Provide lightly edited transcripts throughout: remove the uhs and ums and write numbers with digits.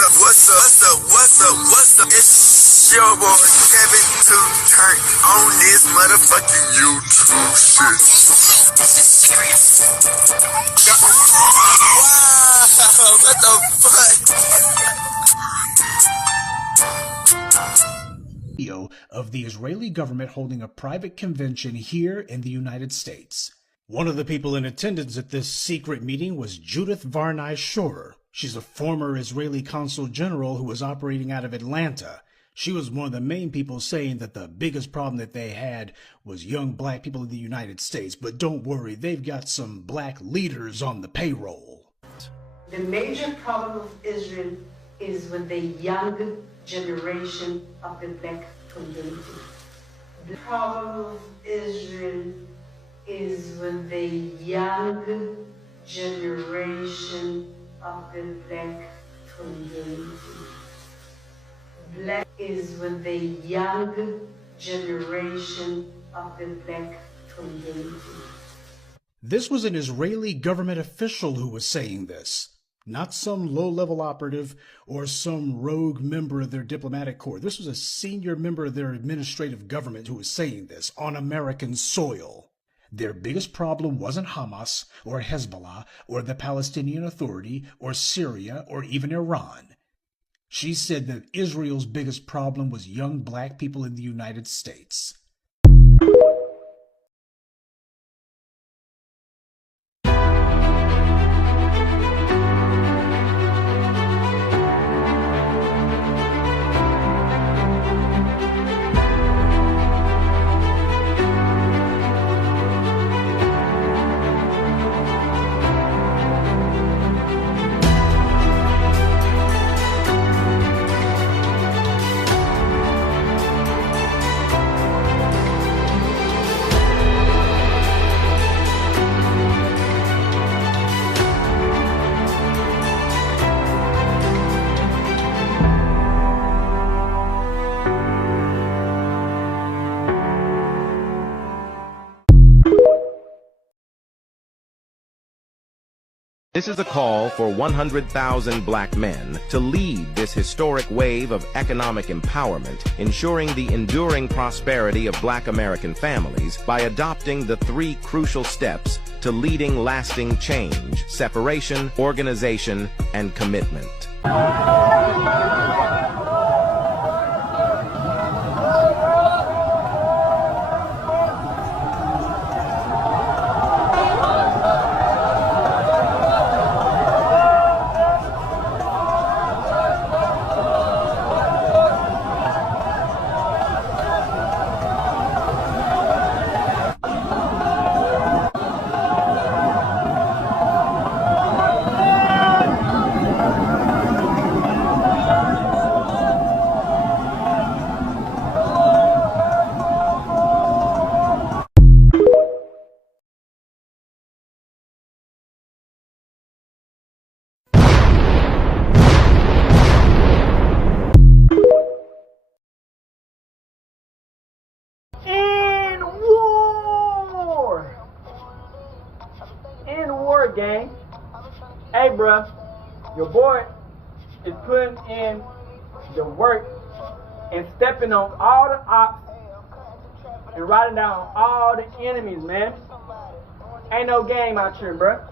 What's up? It's your boy Kevin to turn on this motherfucking YouTube shit. This is serious. Wow, what the fuck? Video of the Israeli government holding a private convention here in the United States. One of the people in attendance at this secret meeting was Judith Varney Shorer. She's a former Israeli consul general who was operating out of Atlanta. She was one of the main people saying that the biggest problem that they had was young black people in the United States. But don't worry, they've got some black leaders on the payroll. The major problem of Israel is with the young generation of the black community. The problem of Israel is with the young generation of the black community. Black is with the young generation of the black community. This was an Israeli government official who was saying this, not some low-level operative or some rogue member of their diplomatic corps. This was a senior member of their administrative government who was saying this on American soil. Their biggest problem wasn't Hamas or Hezbollah or the Palestinian Authority or Syria or even Iran. She said that Israel's biggest problem was young black people in the United States. This is a call for 100,000 black men to lead this historic wave of economic empowerment, ensuring the enduring prosperity of black American families by adopting the 3 crucial steps to leading lasting change: separation, organization, and commitment. Gang. Hey, bruh, your boy is putting in the work and stepping on all the ops and writing down all the enemies, man. Ain't no game out here, bruh.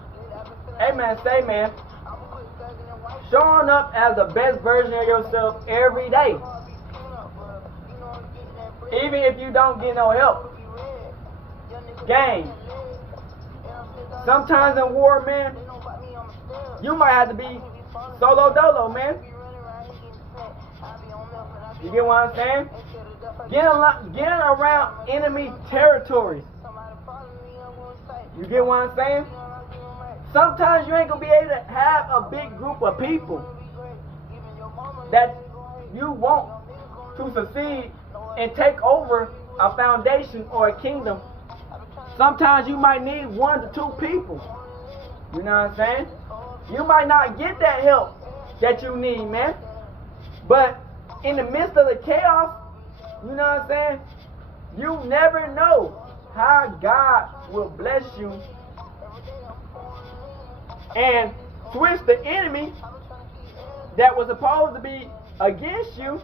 Hey, man, say, man, showing up as the best version of yourself every day. Even if you don't get no help. Gang. Sometimes in war, man, you might have to be solo dolo, man. You get what I'm saying? Getting around enemy territories. You get what I'm saying? Sometimes you ain't gonna be able to have a big group of people that you want to succeed and take over a foundation or a kingdom. Sometimes you might need 1 to 2 people. You know what I'm saying? You might not get that help that you need, man. But in the midst of the chaos, you know what I'm saying? You never know how God will bless you and switch the enemy that was supposed to be against you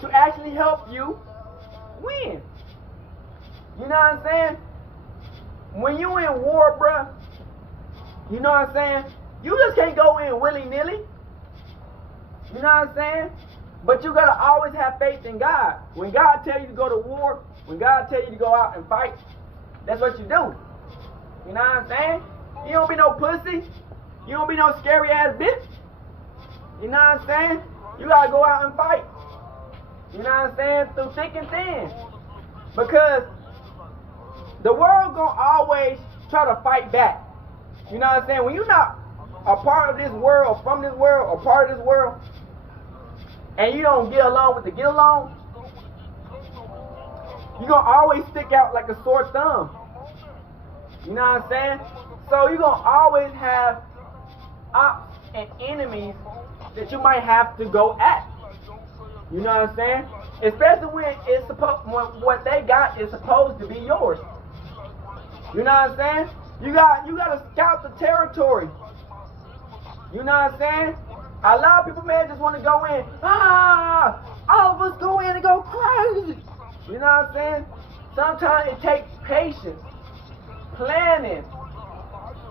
to actually help you win. You know what I'm saying? When you in war, bruh, you know what I'm saying? You just can't go in willy-nilly. You know what I'm saying? But you gotta always have faith in God. When God tell you to go to war, when God tell you to go out and fight, that's what you do. You know what I'm saying? You don't be no pussy. You don't be no scary ass bitch. You know what I'm saying? You gotta go out and fight. You know what I'm saying? Through thick and thin. Because the world gonna always try to fight back. You know what I'm saying? When you're not a part of this world, from this world, or part of this world, and you don't get along with the get along, you're gonna always stick out like a sore thumb. You know what I'm saying? So you're gonna always have ops and enemies that you might have to go at. You know what I'm saying? Especially when it's supposed, when what they got is supposed to be yours. You know what I'm saying? You gotta scout the territory. You know what I'm saying? A lot of people, man, just want to go in. All of us go in and go crazy. You know what I'm saying? Sometimes it takes patience, planning,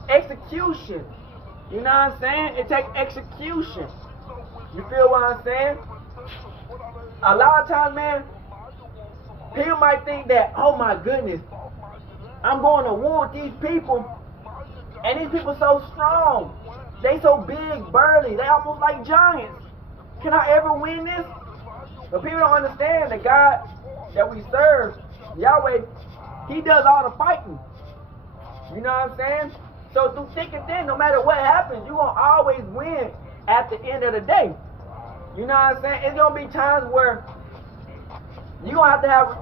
execution. You know what I'm saying? It takes execution. You feel what I'm saying? A lot of times, man, people might think that, oh my goodness, I'm going to war with these people, and these people so strong. They so big, burly, they almost like giants. Can I ever win this? But people don't understand the God that we serve, Yahweh, He does all the fighting. You know what I'm saying? So through thick and thin, no matter what happens, you're going to always win at the end of the day. You know what I'm saying? It's going to be times where you're going to have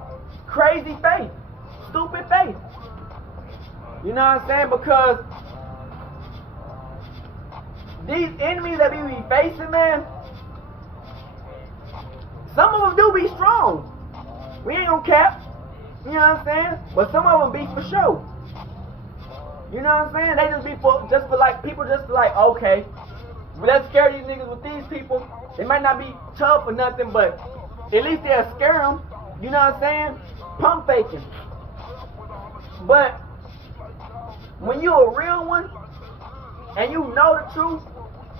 crazy faith, stupid faith. You know what I'm saying? Because these enemies that we be facing, man, some of them do be strong. We ain't gonna cap. You know what I'm saying? But some of them be for show. You know what I'm saying? They just be for like people just like, okay, let's scare these niggas with these people. They might not be tough or nothing, but at least they'll scare them. You know what I'm saying? Pump faking. But when you a real one, and you know the truth,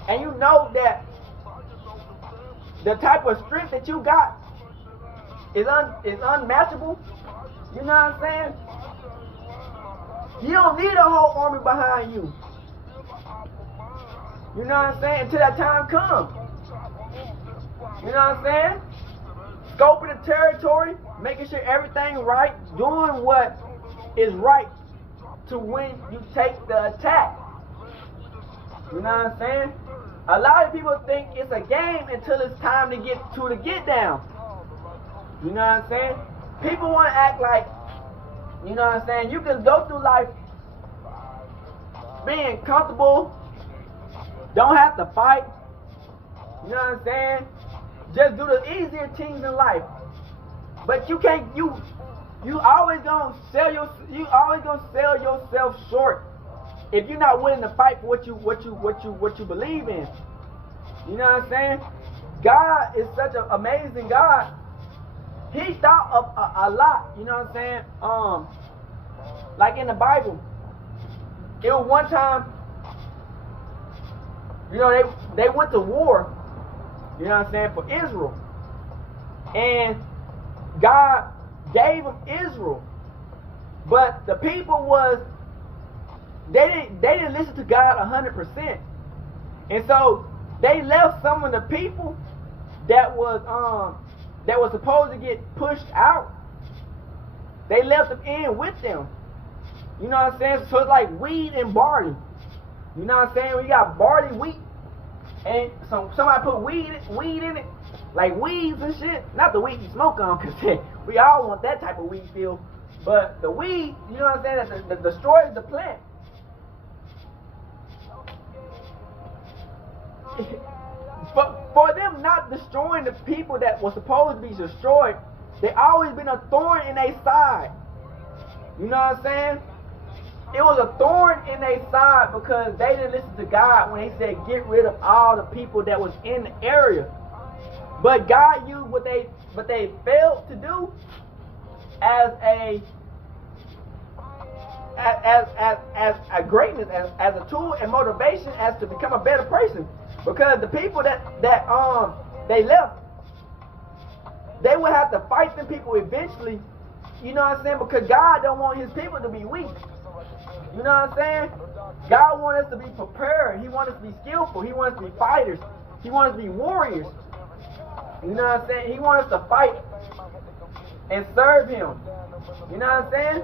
and you know that the type of strength that you got is unmatchable, you know what I'm saying? You don't need a whole army behind you. You know what I'm saying? Until that time comes. You know what I'm saying? Scoping the territory, making sure everything right, doing what is right to when you take the attack. You know what I'm saying? A lot of people think it's a game until it's time to get to the get down. You know what I'm saying? People want to act like, you know what I'm saying, you can go through life being comfortable, don't have to fight. You know what I'm saying? Just do the easier things in life. But you can't, you always gonna sell yourself short if you're not willing to fight for what you believe in. You know what I'm saying? God is such an amazing God. He thought of a lot. You know what I'm saying? Like in the Bible, it was one time, you know, they went to war. You know what I'm saying, for Israel, and God gave them Israel, but the people they didn't listen to God 100%, and so they left some of the people that was supposed to get pushed out. They left them in with them. You know what I'm saying? So it's like wheat and barley. You know what I'm saying? We got barley, wheat, and somebody put weed in it, like weeds and shit. Not the weed you smoke on, because we all want that type of weed feel. But the weed, you know what I'm saying, that destroys the plant. But for them not destroying the people that were supposed to be destroyed, they always been a thorn in their side. You know what I'm saying? it was a thorn in their side because they didn't listen to God when He said get rid of all the people that was in the area. But God used what they failed to do as a greatness, as a tool and motivation as to become a better person. Because the people that they left, they would have to fight them people eventually. You know what I'm saying? Because God don't want His people to be weak. You know what I'm saying? God wants us to be prepared. He wants us to be skillful. He wants us to be fighters. He wants us to be warriors. You know what I'm saying? He wants us to fight and serve Him. You know what I'm saying?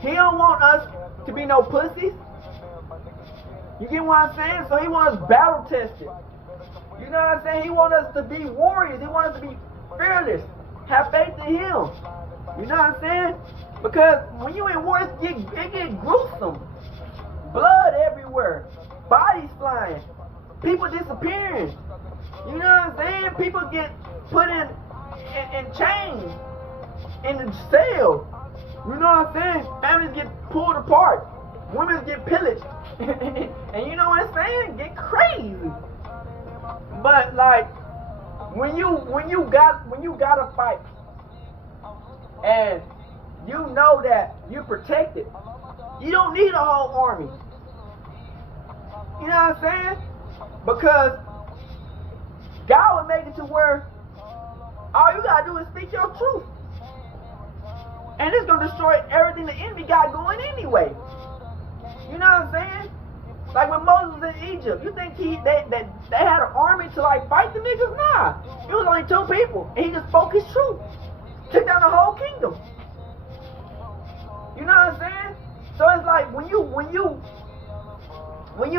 He don't want us to be no pussies. You get what I'm saying? So He wants us battle tested. You know what I'm saying? He wants us to be warriors. He wants us to be fearless. Have faith in Him. You know what I'm saying? Because when you in war, it get gruesome. Blood everywhere. Bodies flying. People disappearing. You know what I'm saying? People get put in chains. In the cell. You know what I'm saying? Families get pulled apart. Women get pillaged. And you know what I'm saying? Get crazy. But like when you gotta fight and you know that you're protected, you don't need a whole army. You know what I'm saying? Because God will make it to where all you gotta do is speak your truth. And it's gonna destroy everything the enemy got going anyway. You know what I'm saying? Like when Moses was in Egypt, you think they had an army to like fight the niggas? Nah. It was only 2 people. And he just spoke his truth. Took down the whole kingdom. You know what I'm saying? So it's like when you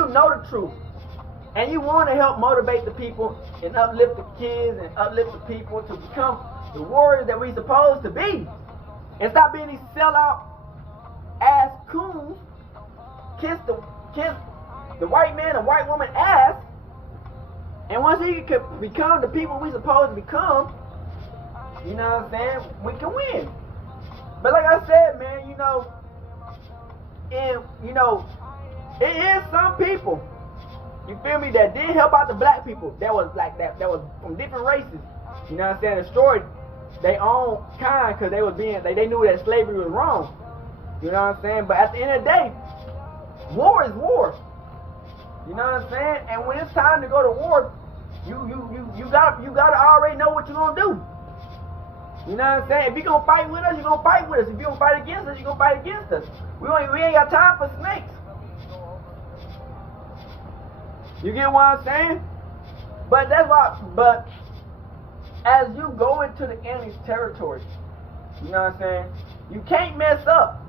know the truth and you want to help motivate the people and uplift the kids and uplift the people to become the warriors that we supposed to be. And stop being these sellout ass coons. Kiss the white man and white woman ass. And once we can become the people we supposed to become, you know what I'm saying, we can win. But like I said, man, it is some people, you feel me, that did help out the black people that was like that was from different races. You know what I'm saying? Destroyed their own kind because they knew that slavery was wrong. You know what I'm saying? But at the end of the day, war is war. You know what I'm saying? And when it's time to go to war, you gotta already know what you're gonna do. You know what I'm saying? If you're gonna fight with us, you're gonna fight with us. If you're gonna fight against us, you're gonna fight against us. We ain't got time for snakes. You get what I'm saying? But that's why. But as you go into the enemy's territory, you know what I'm saying, you can't mess up.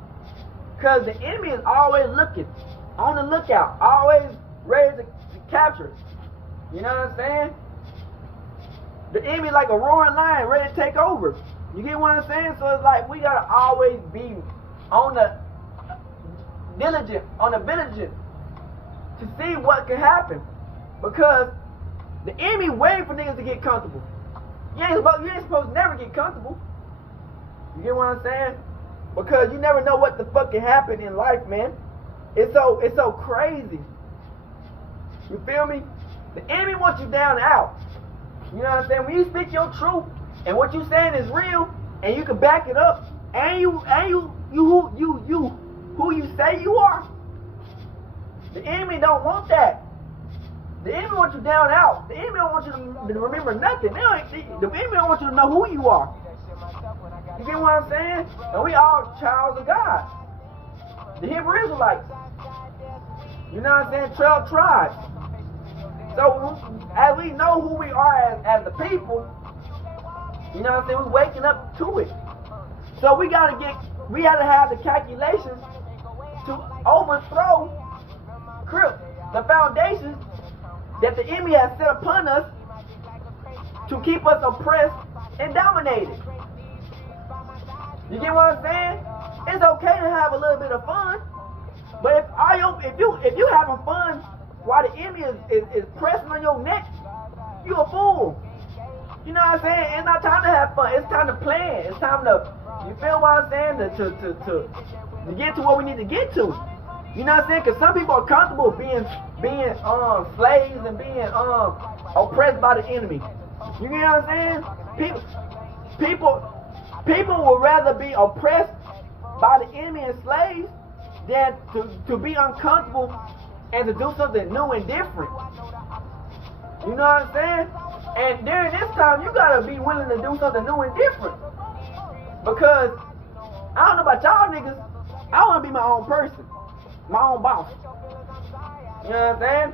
Because the enemy is always looking, on the lookout, always ready to capture. You know what I'm saying? The enemy like a roaring lion ready to take over. You get what I'm saying? So it's like we gotta always be on the vigilant to see what can happen. Because the enemy waiting for niggas to get comfortable. You ain't supposed to never get comfortable. You get what I'm saying? Because you never know what the fuck can happen in life, man. It's so crazy. You feel me? The enemy wants you down and out. You know what I'm saying? When you speak your truth and what you saying is real and you can back it up and you who you say you are, the enemy don't want that. The enemy wants you down and out. The enemy don't want you to remember nothing. The enemy don't want you to know who you are. You get what I'm saying? And we all childs of God. The Hebrew Israelites. You know what I'm saying? 12 tribes. So as we know who we are as the people, you know what I'm saying, we're waking up to it. So we gotta have the calculations to overthrow the foundations that the enemy has set upon us to keep us oppressed and dominated. You get what I'm saying? It's okay to have a little bit of fun, but if you having fun while the enemy is pressing on your neck, you a fool. You know what I'm saying? It's not time to have fun. It's time to plan. It's time to, you feel what I'm saying? To get to what we need to get to. You know what I'm saying? Because some people are comfortable being slaves and being oppressed by the enemy. You get what I'm saying? People would rather be oppressed by the enemy and slaves than to be uncomfortable and to do something new and different. You know what I'm saying? And during this time, you gotta be willing to do something new and different. Because I don't know about y'all niggas, I want to be my own person, my own boss. You know what I'm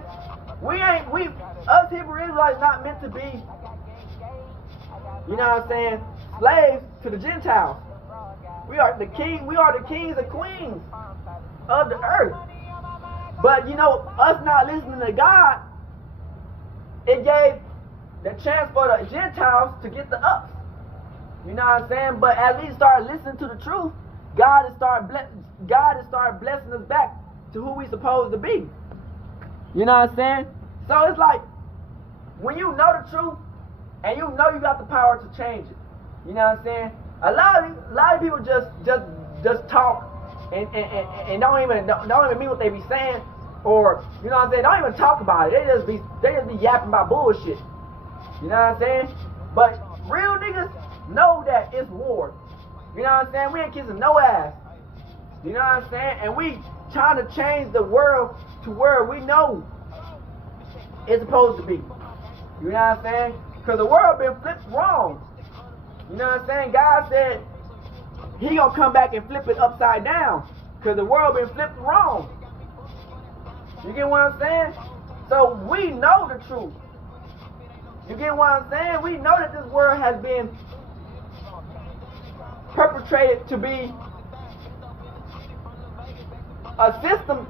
saying? Us Hebrew Israelites not meant to be, you know what I'm saying, slaves to the Gentiles. We are the kings and queens of the earth. But you know, us not listening to God, it gave the chance for the Gentiles to get the ups. You know what I'm saying? But as we start listening to the truth, God has started blessing us back to who we supposed to be. You know what I'm saying? So it's like, when you know the truth, and you know you got the power to change it. You know what I'm saying? A lot of people just talk and don't even mean what they be saying, or you know what I'm saying, don't even talk about it. They just be yapping about bullshit. You know what I'm saying? But real niggas know that it's war. You know what I'm saying? We ain't kissing no ass. You know what I'm saying? And we trying to change the world to where we know it's supposed to be. You know what I'm saying? Because the world been flipped wrong. You know what I'm saying? God said He gonna come back and flip it upside down. Because the world been flipped wrong. You get what I'm saying? So we know the truth. You get what I'm saying? We know that this world has been perpetrated to be a system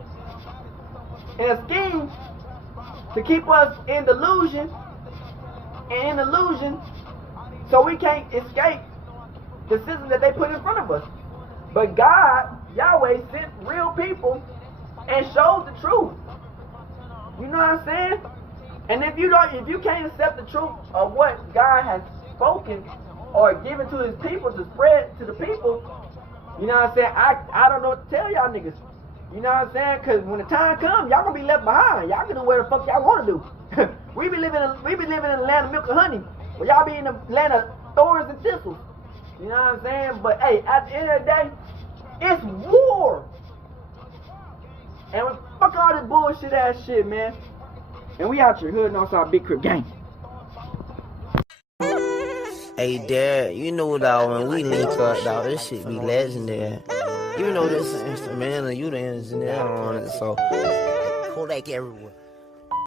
and a scheme to keep us in delusion and in illusion, so we can't escape the system that they put in front of us. But God, Yahweh, sent real people and showed the truth. You know what I'm saying? And if you can't accept the truth of what God has spoken or given to His people to spread to the people, you know what I'm saying? I don't know what to tell y'all niggas. You know what I'm saying? Because when the time comes, y'all gonna be left behind. Y'all can do whatever the fuck y'all want to do. we be living in the land of milk and honey, where y'all be in the land of thorns and thistles. You know what I'm saying? But hey, at the end of the day, it's war. And fuck all this bullshit ass shit, man. And we out here hood and also our big crib gang. Hey, Dad, you know, dog, when we link up, dog, this shit be legendary. You know this is instrumental, you the engineer on it, so Kodak everywhere.